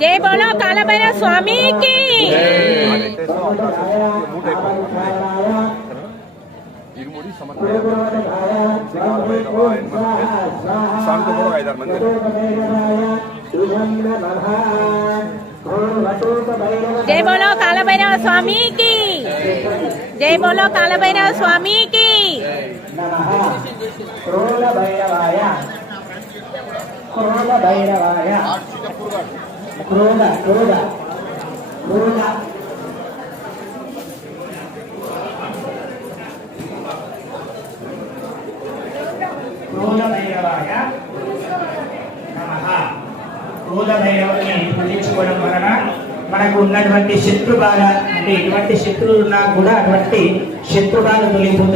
जय बोलो काला भैरव स्वामी की। जय बोलो काला भैरव स्वामी की। जय बोलो काला भैरव स्वामी की। क्रोध भैरवाय क्रोध भैरवाय क्रोध क्रोध क्रोध क्रोध भैरवाय नमः। క్రోధ భైరవుని పూజించుకోవడం వలన మనకు ఉన్నటువంటి శత్రు బాధ అంటే ఎటువంటి శత్రువులు ఉన్నా కూడా అటువంటి శత్రు బాధ తొలగిపోతుంది.